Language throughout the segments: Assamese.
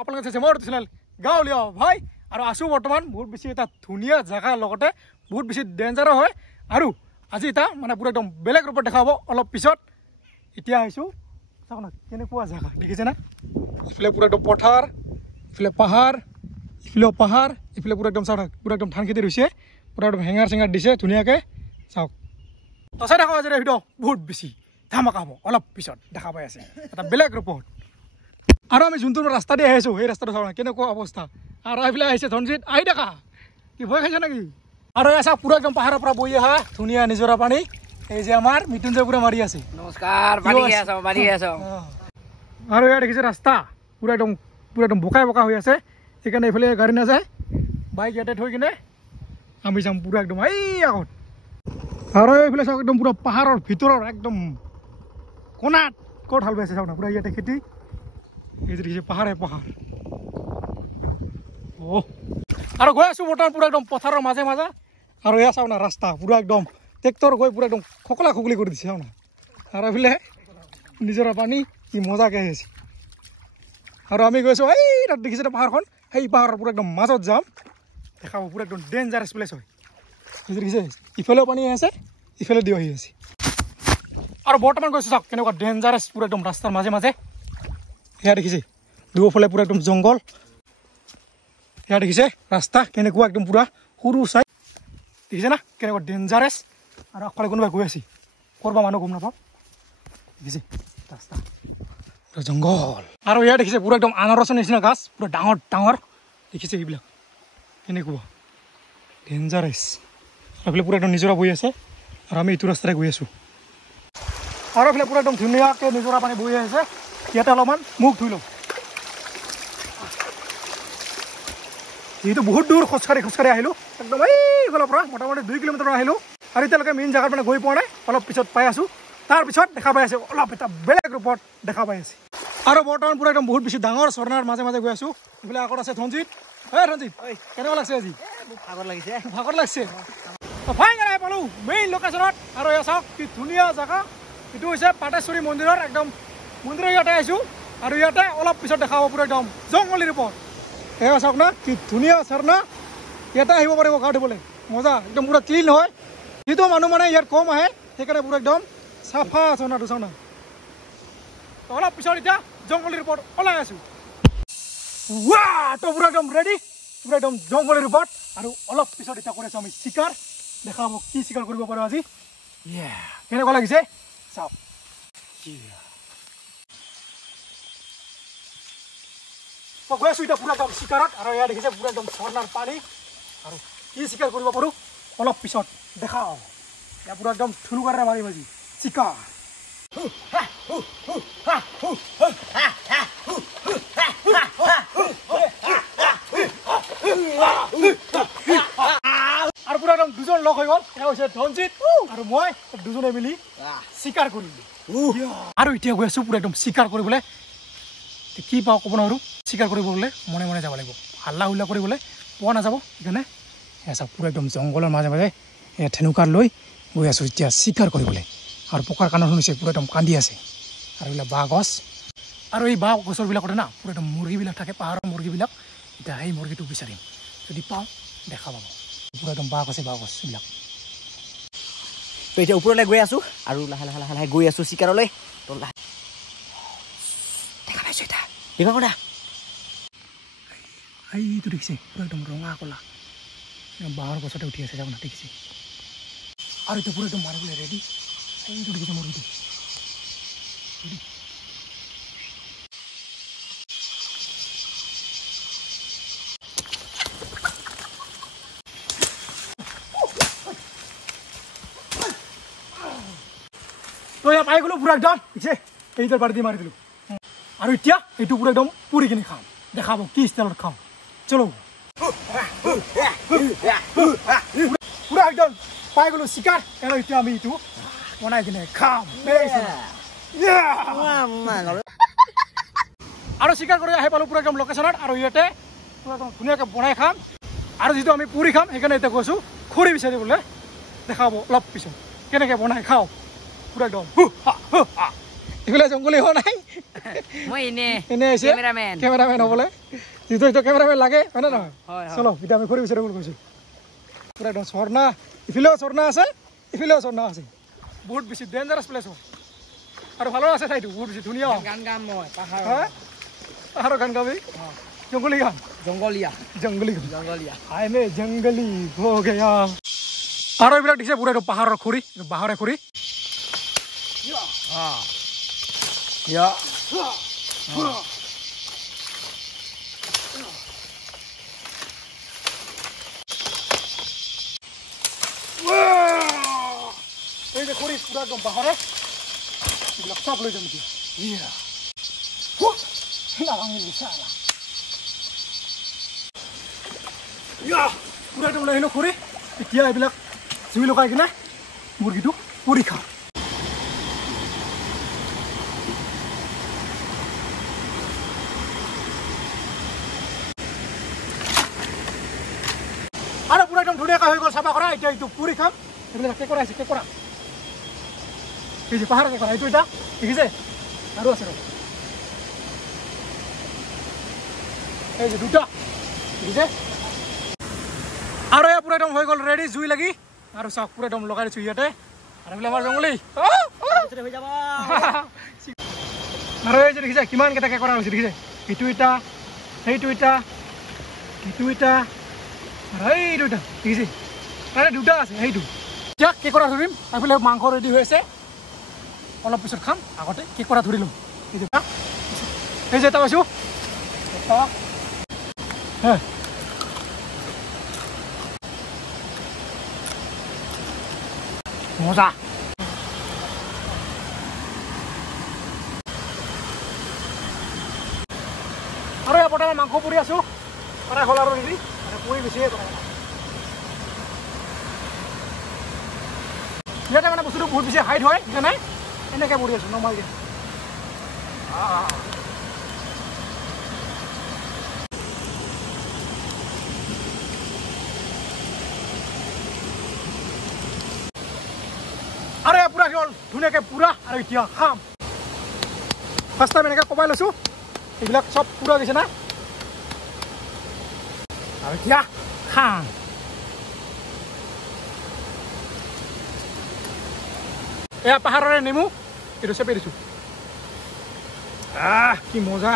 আপোনালোকে চাইছে মোৰ চেনেল গাঁৱলীয়া ভাই আৰু আছো বৰ্তমান বহুত বেছি এটা ধুনীয়া জায়গা লগতে বহুত বেছি ডেঞ্জাৰ হয় আৰু আজি এটা মানে পুৰা একদম বেলেগ ৰূপত দেখাব অলপ পিছত এতিয়া আহিছো চাওক না কেনেকুৱা জায়গা দেখিছে না ইফালে পুৰা একদম পথাৰ ইফালে পাহাৰ ইফালেও পাহাৰ ইফালে পুৰা একদম চাওক পুৰা একদম ধান খেতি হৈছে পুৰা একদম হেঙাৰ চেঙাৰ দিছে ধুনীয়াকৈ চাওক তো চাই থাকক আজি ভিডিঅ' বহুত বেছি ধামাকা হ'ব অলপ পিছত দেখা পাই আছে এটা বেলেগ ৰূপত আৰু আমি যোনটো ৰাস্তা দি আহিছোঁ সেই ৰাস্তাটো চাওঁ কেনেকুৱা অৱস্থা আৰু এইফালে আহিছে ধনজিৎ আহি দেখা কি ভয় খাইছে নেকি আৰু এয়া চাওক পুৰা একদম পাহাৰৰ পৰা বৈ অহা ধুনীয়া নিজৰা পানী এই যে আমাৰ মৃত্যুঞ্জয় পুৰা মাৰি আছে নমস্কাৰ মাৰি আছো আৰু এয়া দেখিছে ৰাস্তা পুৰা একদম বোকাই বোকা হৈ আছে সেইকাৰণে এইফালে গাড়ী নাযায় বাইক ইয়াতে থৈ কিনে আমি যাম পুৰা একদম এই আগত আৰু এইফালে চাওক একদম পুৰা পাহাৰৰ ভিতৰৰ একদম কোণাত ক'ত হাল বাইছে চাওক না পুৰা ইয়াতে খেতি এই যে দেখিছে পাহাৰে পাহাৰ আৰু গৈ আছোঁ বৰ্তমান পুৰা একদম পথাৰৰ মাজে মাজে আৰু এয়া চাওক না ৰাস্তা পুৰা একদম ট্ৰেক্টৰ গৈ পুৰা একদম খকলা খকলি কৰি দিছে চাওক না আৰু এইফালে নিজৰা পানী কি মজাকৈ আহিছে আৰু আমি গৈছোঁ এই তাত দেখিছে পাহাৰখন সেই পাহাৰৰ পুৰা একদম মাজত যাম দেখাব পুৰা একদম ডেঞ্জাৰাছ প্লেচ হয় দেখিছে ইফালেও পানী আছে ইফালে দিও আহি আছে আৰু বৰ্তমান গৈছোঁ চাওক কেনেকুৱা ডেঞ্জাৰাছ পুৰা একদম ৰাস্তাৰ মাজে মাজে সেয়া দেখিছে দুয়োফালে পুৰা একদম জংঘল সেয়া দেখিছে ৰাস্তা কেনেকুৱা একদম পুৰা সৰু চাই দেখিছে না কেনেকুৱা ডেঞ্জাৰাছ আৰু আগফালে কোনোবাই গৈ আছে কৰবা মানুহ গম নাপাওঁ দেখিছে ৰাস্তা পুৰা জংঘল আৰু এয়া দেখিছে পুৰা একদম আনাৰসৰ নিচিনা গাছ পুৰা ডাঙৰ ডাঙৰ দেখিছে এইবিলাক কেনেকুৱা ডেঞ্জাৰাছ এইফালে পুৰা একদম নিজৰা বৈ আছে আৰু আমি এইটো ৰাস্তাৰে গৈ আছোঁ আৰু এইফালে পুৰা একদম ধুনীয়াকৈ নিজৰা পানী বৈ আছে ইয়াতে অলপমান মুখ ধুই লওঁ যিহেতু বহুত দূৰ খোজকাঢ়ি আহিলোঁ একদম এইফালৰ পৰা মোটামুটি 2 কিলোমিটাৰ আহিলোঁ আৰু এতিয়ালৈকে মেইন জেগাত মানে গৈ পোৱা নাই অলপ পিছত পাই আছোঁ তাৰপিছত দেখা পাই আছে অলপ এটা বেলেগ ৰূপত দেখা পাই আছে আৰু বৰ্তমান পুৰা একদম বহুত বেছি ডাঙৰ ঝৰ্ণাৰ মাজে মাজে গৈ আছোঁ এইফালে আগত আছে ধনজিৎ ধনজিৎ কেনেকুৱা লাগছে আজি ভাগৰ লাগছে ফাইনেলি পালোঁ মেইন লোকেশ্যনত আৰু এয়া চাওক কি ধুনীয়া জেগা এইটো হৈছে পাটেশ্বৰী মন্দিৰৰ একদম মন্দিৰৰ ইয়াতে আহিছোঁ আৰু ইয়াতে অলপ পিছত দেখা পাব পুৰা একদম জংঘলীৰ ওপৰত এয়া চাওক না কি ধুনীয়া ঝৰ্ণা ইয়াতে আহিব পাৰিব গা ধুবলৈ মজা একদম পুৰা ক্লিন হয় যিটো মানুহ মানে ইয়াত কম আহে সেইকাৰণে পুৰা একদম চাফা ঝৰ্ণাটো চাওক না অলপ পিছত এতিয়া জংঘলীৰ ওপৰত ওলাই আছোঁ তো পুৰা একদম ৰেডি পুৰা একদম জংঘলীৰ ওপৰত আৰু অলপ পিছত এতিয়া কৰি আছোঁ আমি চিকাৰ দেখা পাব কি চিকাৰ কৰিব পাৰোঁ আজি কেনেকুৱা লাগিছে চাওক গৈ আছোঁ এতিয়া পুৰা একদম চিকাৰত আৰু এয়া দেখিছে পুৰা একদম ঝৰ্ণাৰ পানী আৰু কি চিকাৰ কৰিব পাৰোঁ অলপ পিছত দেখাওঁ এতিয়া পুৰা একদম থুলুকাৰে মাৰিম আজি চিকাৰ আৰু পুৰা একদম দুজন লগ হৈ গ'ল এয়া হৈছে ধনজিৎ আৰু মই দুজনে মিলি চিকাৰ কৰিলোঁ আৰু এতিয়া গৈ আছোঁ পুৰা একদম চিকাৰ কৰিবলৈ কি পাওঁ ক'ব নোৱাৰোঁ চিকাৰ কৰিব গ'লে মনে মনে যাব লাগিব হাল্লা হুল্লা কৰিবলৈ পোৱা নাযাব সেইকাৰণে এয়া চাওক পুৰা একদম জংঘলৰ মাজে মাজে এয়া ঠেনুকাৰ লৈ গৈ আছোঁ এতিয়া চিকাৰ কৰিবলৈ আৰু পকাৰ কাণত শুনিছে পুৰা একদম কান্দি আছে আৰু এইবিলাক বাঁহ গছ আৰু এই বাঁহ গছৰবিলাকতে না পুৰা একদম মুৰ্গীবিলাক থাকে পাহাৰৰ মুৰ্গীবিলাক এতিয়া সেই মুৰ্গীটো বিচাৰিম যদি পাওঁ দেখা পাব পুৰা একদম বাঁহ গছ এইবিলাক তো এতিয়া ওপৰলৈ গৈ আছোঁ আৰু লাহে লাহে লাহে লাহে গৈ আছোঁ চিকাৰলৈ তো দেখা পাইছোঁ এতিয়া দেখা কৰা এইটো দেখিছে পুৰা একদম ৰঙা কলা একদম বাঁহৰ গছতে উঠি আছে যাওক না দেখিছে আৰু এইটো পুৰা একদম মাৰিবলৈ ৰেডি এইটো দেখিছে মুৰ্গীটো তো এয়া পাই গ'লোঁ পুৰা একদম দেখিছে এইটোৰ পাৰি দি মাৰি দিলোঁ আৰু এতিয়া এইটো পুৰা একদম পুৰি কিনি খাওঁ দেখাব কি ষ্টাইলত খাওঁ চলো পুৰা একদম পাই গ'লোঁ চিকাৰ আৰু এতিয়া আমি এইটো বনাই কিনে খাম আৰু চিকাৰ কৰি আহি পালোঁ পুৰা একদম লোকেশ্যনত আৰু ইয়াতে পুৰা একদম ধুনীয়াকৈ বনাই খাম আৰু যিটো আমি পুৰি খাম সেইকাৰণে এতিয়া গৈছোঁ খৰি বিচাৰিবলৈ দেখাব অলপ পিছত কেনেকৈ বনাই খাওঁ পুৰা একদম এইফালে জংঘলী হোৱা নাই মই এনে এনে আহিছে কেমেৰামেন হ'বলৈ যিটো এইটো কেমেৰামেন লাগে হয়নে নহয় চলো এতিয়া আমি ঘূৰি বিচাৰিবলৈ গৈছোঁ পুৰা একদম ঝৰ্ণা ইফালেও ঝৰ্ণা আছে ইফালেও ঝৰ্ণা আছে বহুত বেছি ডেঞ্জাৰাছ প্লেচ হয় আৰু ভালো আছে ঠাইটো বহুত বেছি ধুনীয়া গান গাম মই পাহাৰৰ গান গাবি জংগলী গান জংগলী হাই মে জংগলী হো গয়া আৰু এইবিলাক দিছে পুৰা এইটো পাহাৰৰ খৰি বাঁহৰে খৰি এই যে খৰি পুৰা একদম বাঁহৰে এইবিলাক চব লৈ যাম এতিয়া পুৰা একদম লৈ আহিলোঁ খৰি এতিয়া এইবিলাক জুই লগাই কিনে মুৰ্গীটো পুৰি খাওঁ আৰু পুৰা একদম ধুনীয়াকৈ হৈ গ'ল চাফা কৰা এতিয়া এইটো পুৰি খাম এইবিলাক কেঁকোৰা আহিছে কেঁকোৰা এই যে পাহাৰৰ কেঁকোৰা এইটো এটা দেখিছে আৰু আছে এই যে দুটা দেখিছে আৰু এয়া পুৰা একদম হৈ গ'ল ৰেডি জুই লাগি আৰু চাওক পুৰা একদম লগাই দিছোঁ ইয়াতে আৰু এইবিলাক আমাৰ জংগলী আৰু এই যে দেখিছে কিমানকেইটা কেঁকোৰা হৈছে দেখিছে ইটো এটা সেইটো এটা ইটো এটা আৰু এইটো এটা দেখিছে তাৰে দুটা আছে সেইটো এতিয়া কেঁকোৰা ধৰিম এইফালে মাংস ৰেডি হৈ আছে অলপ পিছত খাম আগতে কেঁকোৰা ধৰি ল'ম এই যে এটা পাইছোঁ মজা আৰু এয়া বৰ্তমান মাংস পুৰি আছোঁ কৰা হ'ল আৰু হেৰি পুৰি বেছিয়ে কৰা ইয়াতে মানে বস্তুটো বহুত বেছি হাইট হয় সেইকাৰণে এনেকৈ পুৰি আছোঁ নৰ্মালকৈ আৰু এয়া পুৰা হ'ল ধুনীয়াকৈ পুৰা আৰু এতিয়া খাম ফাৰ্ষ্ট টাইম এনেকৈ কমাই লৈছোঁ এইবিলাক চব পুৰা গৈছে না আৰু এতিয়া খাম এয়া পাহাৰৰে নেমু এইটো চেপি দিছোঁ কি মজা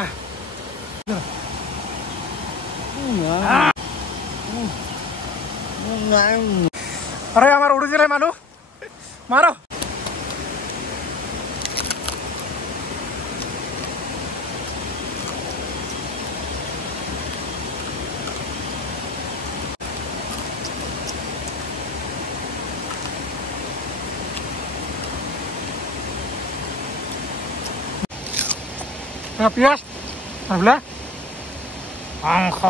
আৰু আমাৰ অৰিজিনেল মানুহ মাৰো পিঁয়াজ এইফালে মাংস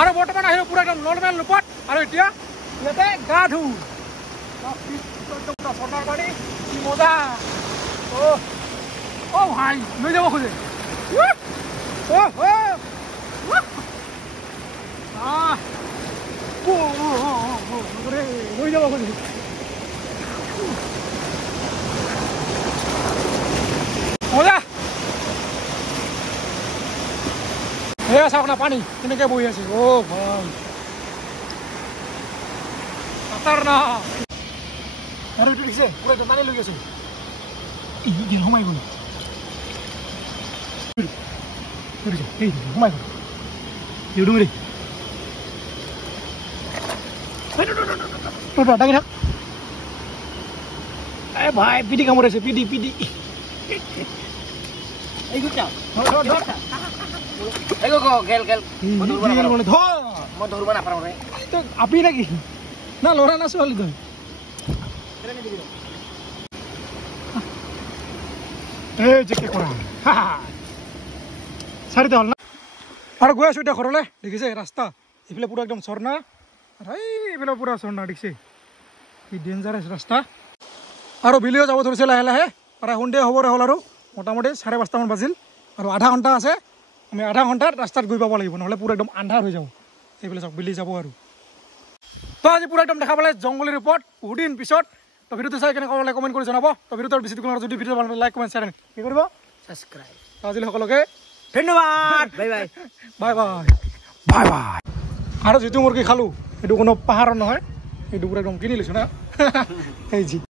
আৰু বৰ্তমান আহিলোঁ পুৰা একদম নৰ্মেল ৰূপত আৰু এতিয়া ইয়াতে গা ধুওঁ চৰকাৰ পানী কি মজা অ' ভাই লৈ যাব খোজে লৈ যাব খোজে মজা এয়া চাওক না পানী কেনেকৈ বহি আছে ভাই খাতাৰ না আৰু এইটো দেখিছে পুৰা একদম টানি লৈ গৈছে সোমাই গ'ল সোমাই গ'ল দাঙি থাক ভাই পিটি কামুৰাইছে পিটি পিটি আপি নাকি না ল'ৰা না ছোৱালী তই এই যে কৰা চাৰিটা হ'ল না আৰু গৈ আছোঁ এতিয়া ঘৰলৈ দেখিছে ৰাস্তা এইফালে পুৰা একদম ঝৰ্ণা আৰু এইফালে পুৰা ঝৰ্ণা দেখিছে কি ডেঞ্জাৰাছ ৰাস্তা আৰু বিলিও যাব ধৰিছে লাহে লাহে প্ৰায় সন্ধিয়া হ'বৰে হ'ল আৰু মোটামুটি 5:30মান বাজিল আৰু আধা ঘণ্টা আছে আমি আধা ঘণ্টাত ৰাস্তাত গৈ পাব লাগিব নহ'লে পুৰা একদম আন্ধাৰ হৈ যাব এইফালে চাওক বিলি যাব আৰু তো আজি পুৰা একদম দেখা পালে জংগলীৰ ওপৰত বহুত দিন পিছত তো ভিডিঅ'টো চাই কেনেকৈ ক'লে কমেণ্ট কৰি জনাব তো ভিডিঅ'টোৰ বেছি দোকানৰ যদি ভিডিঅ' ভাল লাগে লাইক কমেণ্ট শ্বেয়াৰ কি কৰিব ছাবস্ক্ৰাইব আজিলৈ সকলোকে ধন্যবাদ bye bye bye bye bye bye আৰু যিটো মুৰ্গী খালোঁ এইটো কোনো পাহাৰৰ নহয় এইটো পুৰা একদম কিনি লৈছোঁ না এই যি